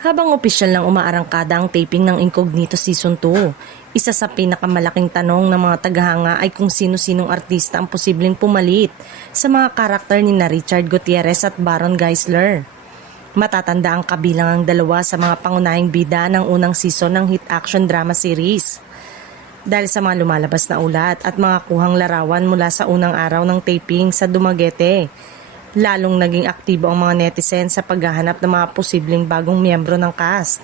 Habang opisyal ng umaarangkada ang taping ng Incognito Season 2, isa sa pinakamalaking tanong ng mga tagahanga ay kung sino-sinong artista ang posibleng pumalit sa mga karakter ni na Richard Gutierrez at Baron Geisler. Matatanda ang kabilang ang dalawa sa mga pangunahing bida ng unang season ng hit action drama series. Dahil sa mga lumalabas na ulat at mga kuhang larawan mula sa unang araw ng taping sa Dumaguete, lalong naging aktibo ang mga netizen sa paghahanap ng mga posibleng bagong miyembro ng cast.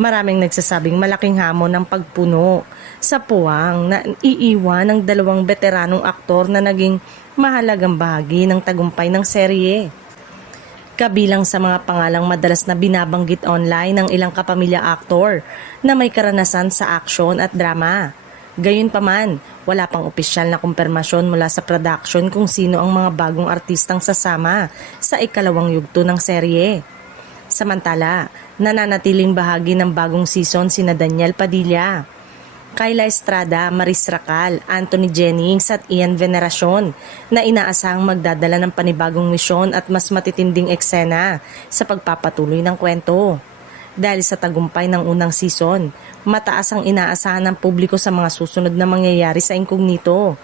Maraming nagsasabing malaking hamon ang pagpuno sa puwang na iiwan ng dalawang veteranong aktor na naging mahalagang bahagi ng tagumpay ng serye. Kabilang sa mga pangalang madalas na binabanggit online ng ilang kapamilya aktor na may karanasan sa aksyon at drama. Gayunpaman, wala pang opisyal na kumpirmasyon mula sa production kung sino ang mga bagong artistang sasama sa ikalawang yugto ng serye. Samantala, nananatiling bahagi ng bagong season sina Daniel Padilla, Kyla Estrada, Maris Racal, Anthony Jennings at Ian Veneracion na inaasahang magdadala ng panibagong misyon at mas matitinding eksena sa pagpapatuloy ng kwento. Dahil sa tagumpay ng unang season, mataas ang inaasahan ng publiko sa mga susunod na mangyayari sa Incognito.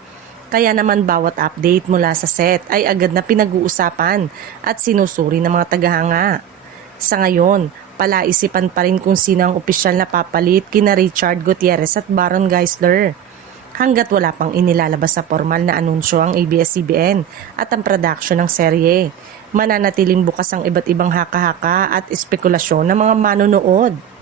Kaya naman bawat update mula sa set ay agad na pinag-uusapan at sinusuri ng mga tagahanga. Sa ngayon, palaisipan pa rin kung sino ang opisyal na papalit kina Richard Gutierrez at Baron Geisler. Hanggat wala pang inilalabas sa formal na anunsyo ang ABS-CBN at ang production ng serye, mananatiling bukas ang iba't ibang haka-haka at espekulasyon ng mga manonood.